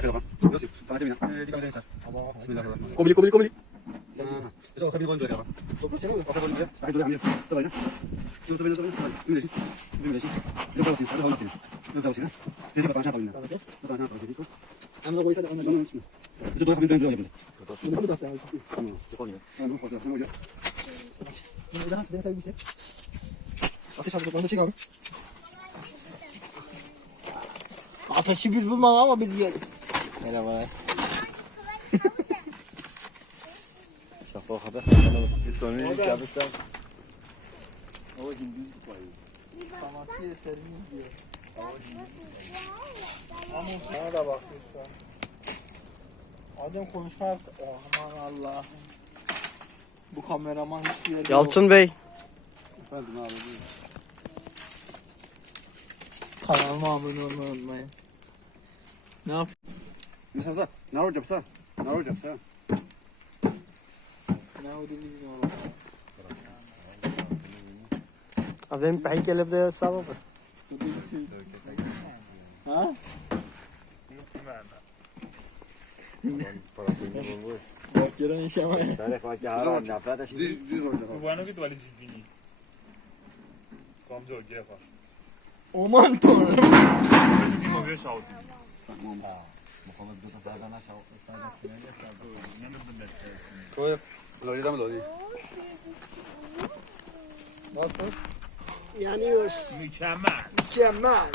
yakala bak. Yosip, tamam demin. Ee, dikkat edin. Bismillahirrahmanirrahim. Kobili kobili kobili. Aha. Mesela orta bir koyun duruyor. Toprak çene mi? Orta koyun duruyor. Sakit duruyor. Hamile. Sabahına. Dur sabahına sabahına. Sabahına. Gün leşin. Gün leşin. Yok davasın. Hadi havlasın. Yok davasın. Dedi bakalım çarpalım. Bakalım çarpalım. Dedi. Ama koysa da onu. Sonra bismillah. Itu doa kami doa doa yapalım. Bunu da sen. Tamam. Tamam. Fazla. Sen hoca. Bunu da dene tabii bir şey. Ateş hazır. Ben de çek abi. Ateşi biz bulmadık ama biz yiyelim. Merhaba. Şafa kadar bir tane yapmışlar. Sanatçı eserini diyor. Ama sana da bakıyorsun. Adem konuşma Aman Allah. Bu kameraman hiçbir yerde yok. Yalçın Bey. Efendim abi. Kanalıma abone olmayı unutmayın. Ne yap? Mesela. Ne olacak sen? Ne olacak sen? Ne oldu bilmiyorum. Adem Bey gelip de hesabı mı? Bu da bir şey. Ha? Bak yere işemeye. Tarif var ki haram yapar da şimdi. Düz düz Muhammed seferden aşağı. Koy. Mı loli? Nasıl? Yanıyoruz. Mükemmel. Mükemmel.